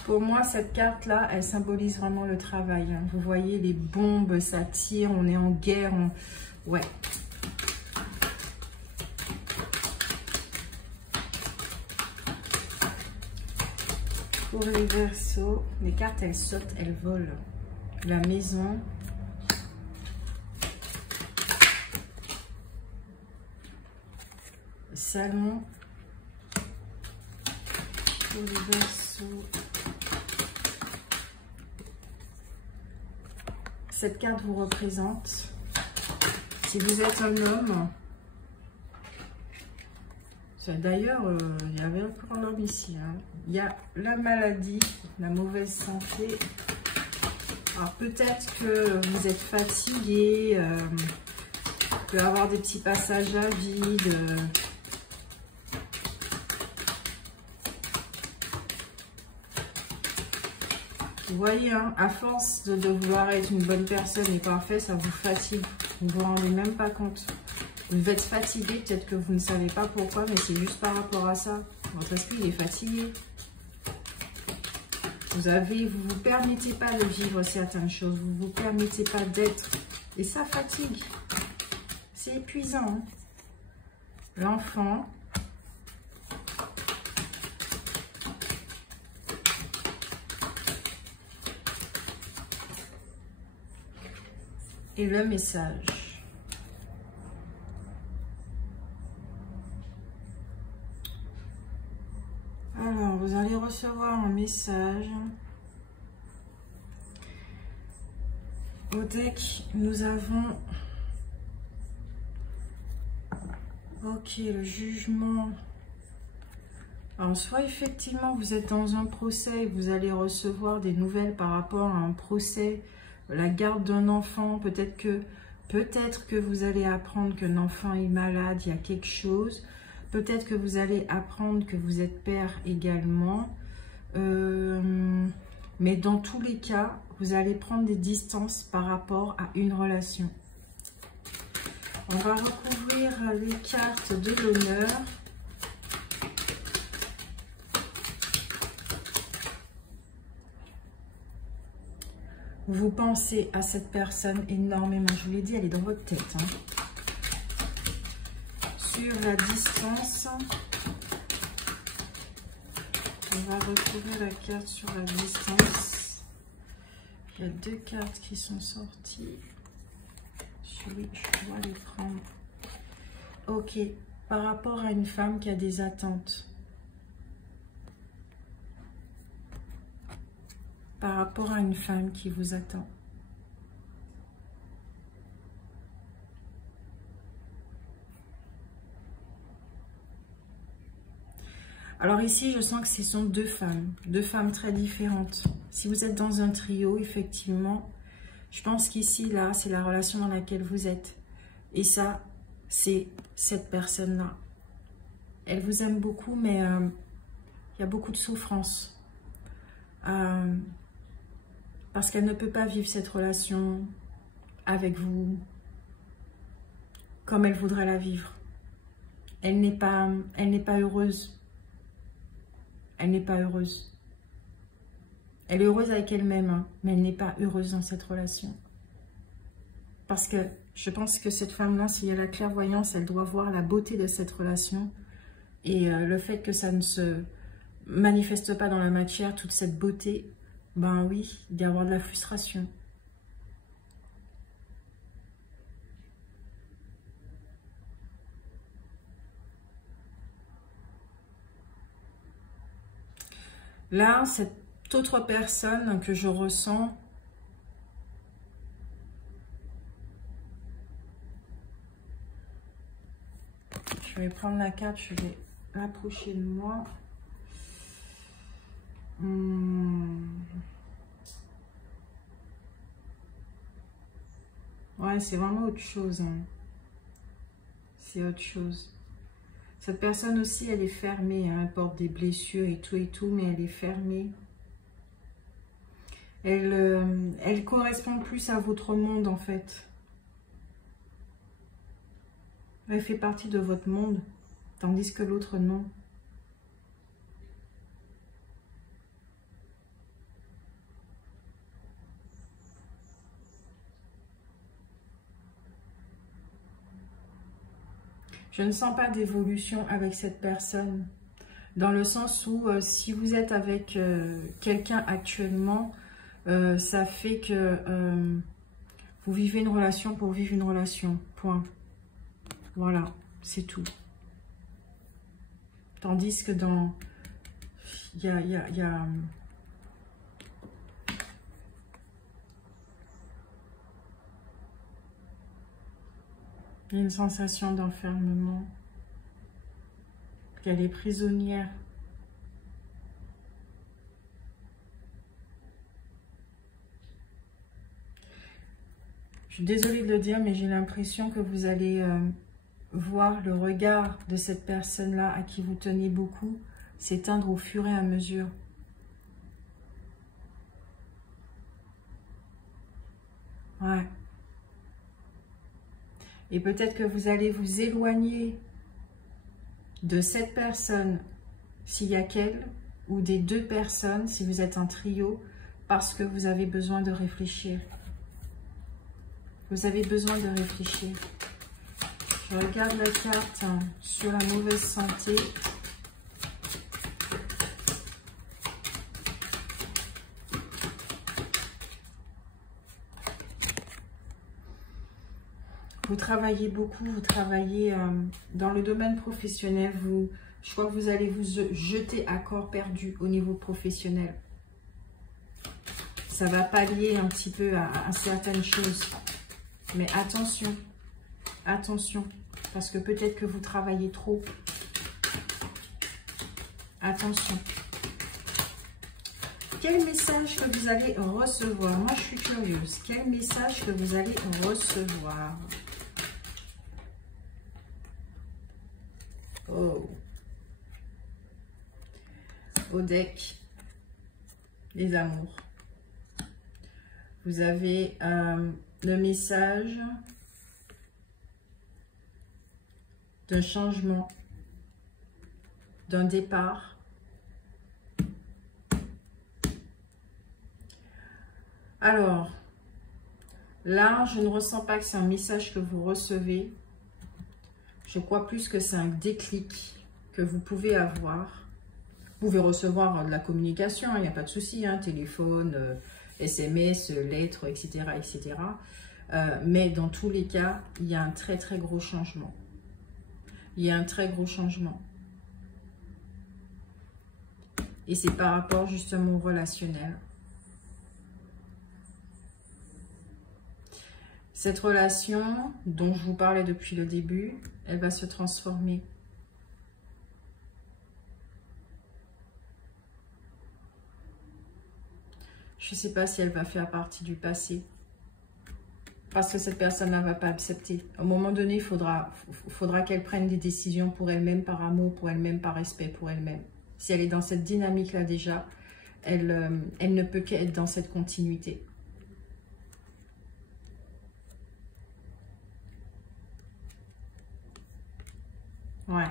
Pour moi, cette carte-là, elle symbolise vraiment le travail. Hein. Vous voyez, les bombes, ça tire, on est en guerre. Ouais. Pour les Verseaux, les cartes, elles sautent, elles volent. La maison. Le salon. Pour les Verseaux. Cette carte vous représente. Si vous êtes un homme, d'ailleurs, il y avait encore l'homme ici. Hein. Il y a la maladie, la mauvaise santé. Alors peut-être que vous êtes fatigué, il peut y avoir des petits passages à vide. Vous voyez, hein, à force de vouloir être une bonne personne et parfait, ça vous fatigue. Vous ne vous rendez même pas compte. Vous êtes fatigué, peut-être que vous ne savez pas pourquoi, mais c'est juste par rapport à ça. Votre esprit, il est fatigué. Vous vous permettez pas de vivre certaines choses. Vous vous permettez pas d'être. Et ça fatigue. C'est épuisant. Hein. L'enfant. Et le message. Alors, vous allez recevoir un message. Au deck, nous avons... Ok, le jugement. Alors, soit effectivement, vous êtes dans un procès et vous allez recevoir des nouvelles par rapport à un procès, la garde d'un enfant. Peut-être que vous allez apprendre qu'un enfant est malade, il y a quelque chose. Peut-être que vous allez apprendre que vous êtes père également. Mais dans tous les cas, vous allez prendre des distances par rapport à une relation. On va recouvrir les cartes de l'honneur. Vous pensez à cette personne énormément. Je vous l'ai dit, elle est dans votre tête. Hein. Sur la distance, on va retrouver la carte sur la distance. Il y a 2 cartes qui sont sorties. Oui, je dois les prendre. Ok, par rapport à une femme qui a des attentes. Par rapport à une femme qui vous attend. Alors ici, je sens que ce sont deux femmes très différentes. Si vous êtes dans un trio, effectivement, je pense qu'ici, là, c'est la relation dans laquelle vous êtes. Et ça, c'est cette personne-là. Elle vous aime beaucoup, mais il y a beaucoup de souffrance. Parce qu'elle ne peut pas vivre cette relation avec vous comme elle voudrait la vivre. Elle n'est pas heureuse. Elle n'est pas heureuse. Elle est heureuse avec elle-même, hein, mais elle n'est pas heureuse dans cette relation. Parce que je pense que cette femme-là, s'il y a la clairvoyance, elle doit voir la beauté de cette relation. Et le fait que ça ne se manifeste pas dans la matière, toute cette beauté, ben oui, il y a avoir de la frustration. Là, cette autre personne que je ressens, je vais prendre la carte, je vais l'approcher de moi. Ouais, c'est vraiment autre chose. Hein. C'est autre chose. Cette personne aussi, elle est fermée. Hein. Elle porte des blessures et tout, mais elle est fermée. Elle correspond plus à votre monde, en fait. Elle fait partie de votre monde, tandis que l'autre, non. Je ne sens pas d'évolution avec cette personne. Dans le sens où, si vous êtes avec quelqu'un actuellement, ça fait que vous vivez une relation pour vivre une relation. Point. Voilà, c'est tout. Tandis que dans... Il y a une sensation d'enfermement. Elle est prisonnière. Je suis désolée de le dire, mais j'ai l'impression que vous allez voir le regard de cette personne-là à qui vous tenez beaucoup s'éteindre au fur et à mesure. Ouais. Et peut-être que vous allez vous éloigner de cette personne, s'il y a qu'elle, ou des deux personnes, si vous êtes un trio, parce que vous avez besoin de réfléchir. Vous avez besoin de réfléchir. Je regarde la carte sur la mauvaise santé. Vous travaillez beaucoup, vous travaillez dans le domaine professionnel. Je crois que vous allez vous jeter à corps perdu au niveau professionnel. Ça va pallier un petit peu à certaines choses. Mais attention, attention, parce que peut-être que vous travaillez trop. Attention. Quel message que vous allez recevoir? Moi, je suis curieuse. Quel message que vous allez recevoir? Oh. Au deck, les amours. Vous avez le message d'un changement, d'un départ. Alors, là, je ne ressens pas que c'est un message que vous recevez. Je crois plus que c'est un déclic que vous pouvez avoir. Vous pouvez recevoir de la communication, il n'y a pas de souci, hein, téléphone, SMS, lettres, etc. etc. Mais dans tous les cas, il y a un très très gros changement. Il y a un très gros changement. Et c'est par rapport justement au relationnel. Cette relation dont je vous parlais depuis le début, elle va se transformer. Je ne sais pas si elle va faire partie du passé. Parce que cette personne ne va pas accepter. À un moment donné, il faudra qu'elle prenne des décisions pour elle-même, par amour, pour elle-même, par respect pour elle-même. Si elle est dans cette dynamique-là déjà, elle ne peut qu'être dans cette continuité. Ouais.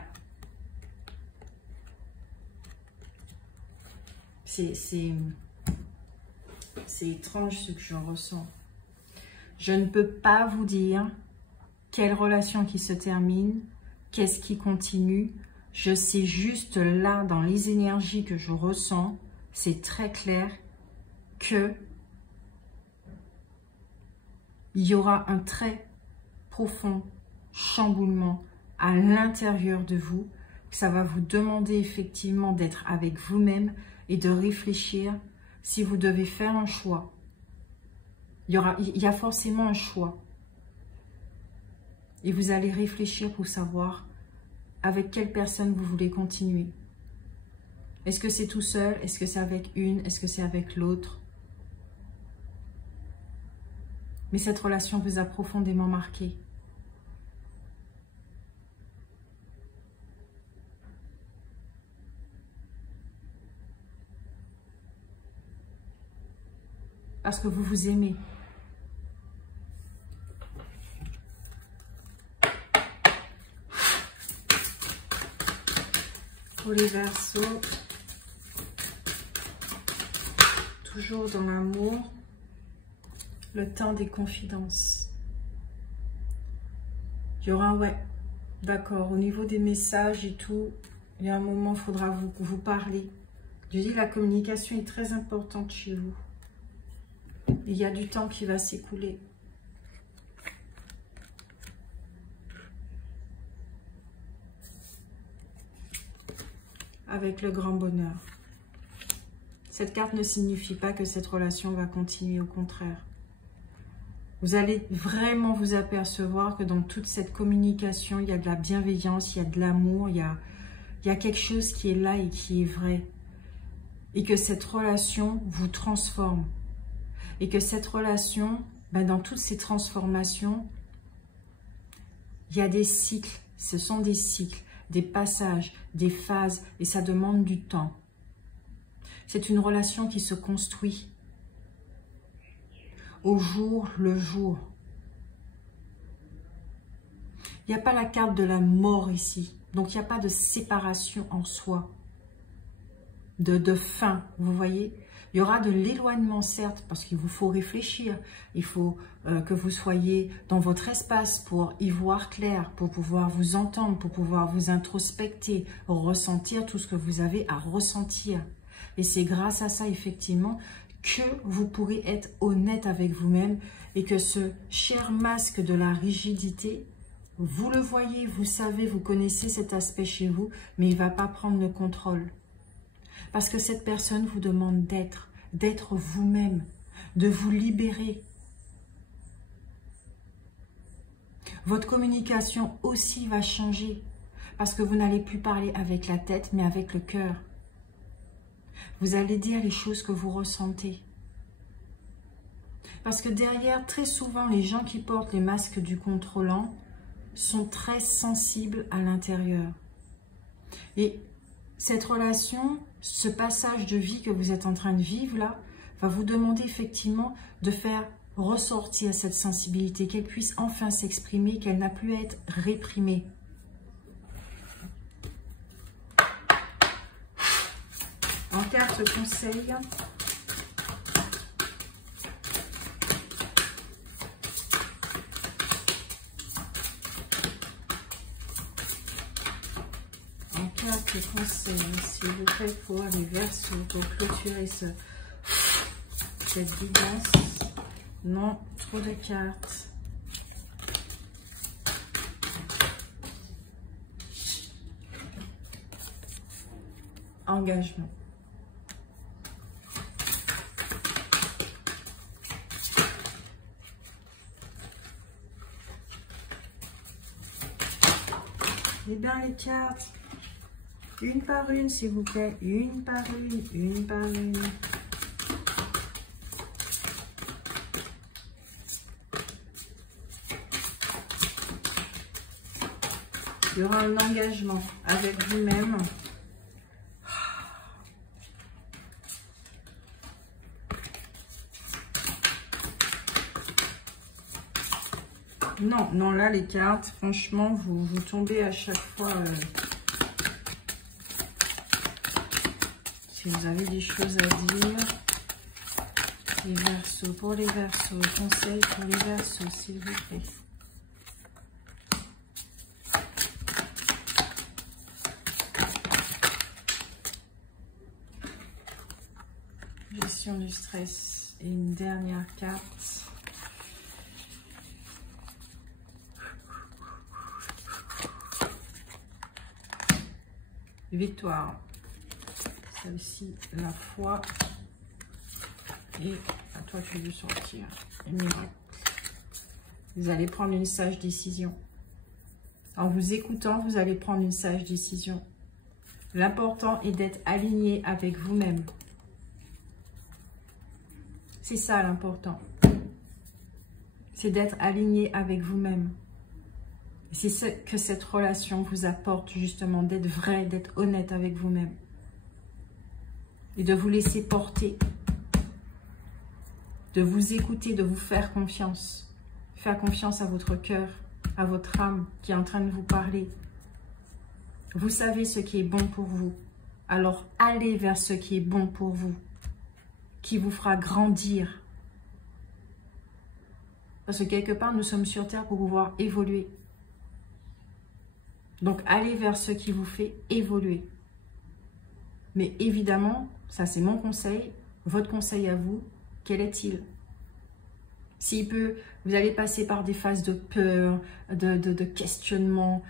C'est étrange ce que je ressens. Je ne peux pas vous dire quelle relation qui se termine, qu'est-ce qui continue. Je sais juste là, dans les énergies que je ressens, c'est très clair que il y aura un très profond chamboulement à l'intérieur de vous. Ça va vous demander effectivement d'être avec vous-même et de réfléchir si vous devez faire un choix. Il y a forcément un choix. Et vous allez réfléchir pour savoir avec quelle personne vous voulez continuer. Est-ce que c'est tout seul? Est-ce que c'est avec une? Est-ce que c'est avec l'autre? Mais cette relation vous a profondément marqué. Parce que vous vous aimez. Pour les Verseaux, toujours dans l'amour, le temps des confidences. Il y aura un ouais, d'accord, au niveau des messages et tout, il y a un moment, il faudra vous parler. Je dis, la communication est très importante chez vous. Il y a du temps qui va s'écouler. Avec le grand bonheur. Cette carte ne signifie pas que cette relation va continuer, au contraire. Vous allez vraiment vous apercevoir que dans toute cette communication, il y a de la bienveillance, il y a de l'amour, il y a quelque chose qui est là et qui est vrai. Et que cette relation vous transforme. Et que cette relation, dans toutes ces transformations, il y a des cycles. Ce sont des cycles, des passages, des phases, et ça demande du temps. C'est une relation qui se construit au jour le jour. Il n'y a pas la carte de la mort ici. Donc, il n'y a pas de séparation en soi, de fin, vous voyez. Il y aura de l'éloignement, certes, parce qu'il vous faut réfléchir. Il faut que vous soyez dans votre espace pour y voir clair, pour pouvoir vous entendre, pour pouvoir vous introspecter, ressentir tout ce que vous avez à ressentir. Et c'est grâce à ça, effectivement, que vous pourrez être honnête avec vous-même et que ce cher masque de la rigidité, vous le voyez, vous savez, vous connaissez cet aspect chez vous, mais il ne va pas prendre le contrôle. Parce que cette personne vous demande d'être vous-même, de vous libérer. Votre communication aussi va changer parce que vous n'allez plus parler avec la tête, mais avec le cœur. Vous allez dire les choses que vous ressentez. Parce que derrière, très souvent, les gens qui portent les masques du contrôlant sont très sensibles à l'intérieur. Et cette relation, ce passage de vie que vous êtes en train de vivre là, va vous demander effectivement de faire ressortir cette sensibilité, qu'elle puisse enfin s'exprimer, qu'elle n'a plus à être réprimée. En carte conseil, carte conseil, s'il vous plaît, pour les Verseaux, pour clôturer cette guidance. Non, trop de cartes. Engagement. Eh bien, les cartes, une par une, s'il vous plaît. Une par une, une par une. Il y aura un engagement avec vous-même. Non, non, là, les cartes, franchement, vous tombez à chaque fois. Si vous avez des choses à dire. Les Verseaux, pour les Verseaux, conseils pour les Verseaux, s'il vous plaît. Gestion du stress. Et une dernière carte. Victoire. Celle-ci, la foi. Et à toi, tu veux sortir. Vous allez prendre une sage décision. En vous écoutant, vous allez prendre une sage décision. L'important est d'être aligné avec vous-même. C'est ça l'important. C'est d'être aligné avec vous-même. C'est ce que cette relation vous apporte justement, d'être vrai, d'être honnête avec vous-même. Et de vous laisser porter. De vous écouter, de vous faire confiance. Faire confiance à votre cœur, à votre âme qui est en train de vous parler. Vous savez ce qui est bon pour vous. Alors allez vers ce qui est bon pour vous. Qui vous fera grandir. Parce que quelque part, nous sommes sur Terre pour pouvoir évoluer. Donc allez vers ce qui vous fait évoluer. Mais évidemment, ça c'est mon conseil, votre conseil à vous. Quel est-il? S'il peut, vous allez passer par des phases de peur, de questionnement,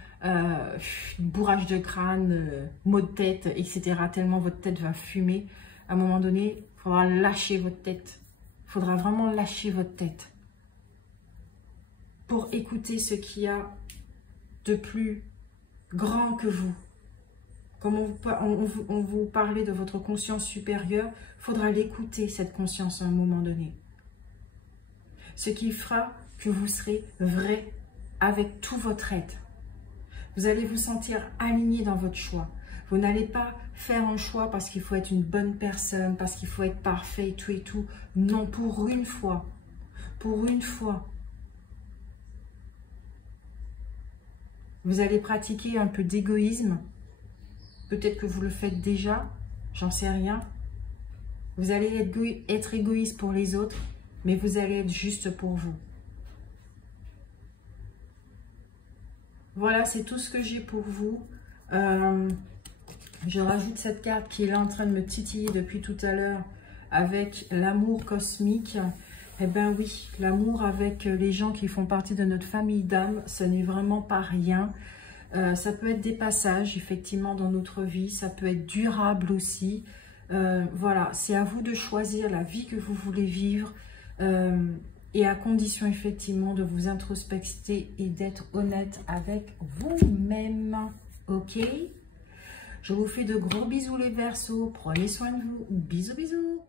bourrage de crâne, maux de tête, etc. Tellement votre tête va fumer. À un moment donné, il faudra lâcher votre tête. Il faudra vraiment lâcher votre tête. Pour écouter ce qu'il y a de plus grand que vous. Comme on vous parlait de votre conscience supérieure, il faudra l'écouter, cette conscience, à un moment donné. Ce qui fera que vous serez vrai avec tout votre être. Vous allez vous sentir aligné dans votre choix. Vous n'allez pas faire un choix parce qu'il faut être une bonne personne, parce qu'il faut être parfait, tout et tout. Non, pour une fois. Pour une fois. Vous allez pratiquer un peu d'égoïsme. Peut-être que vous le faites déjà, j'en sais rien. Vous allez être égoïste pour les autres, mais vous allez être juste pour vous. Voilà, c'est tout ce que j'ai pour vous. Je rajoute cette carte qui est là en train de me titiller depuis tout à l'heure avec l'amour cosmique. Eh bien oui, l'amour avec les gens qui font partie de notre famille d'âme, ce n'est vraiment pas rien. Ça peut être des passages, effectivement, dans notre vie. Ça peut être durable aussi. Voilà, c'est à vous de choisir la vie que vous voulez vivre. Et à condition, effectivement, de vous introspecter et d'être honnête avec vous-même. Ok? Je vous fais de gros bisous les Verseaux. Prenez soin de vous. Bisous, bisous.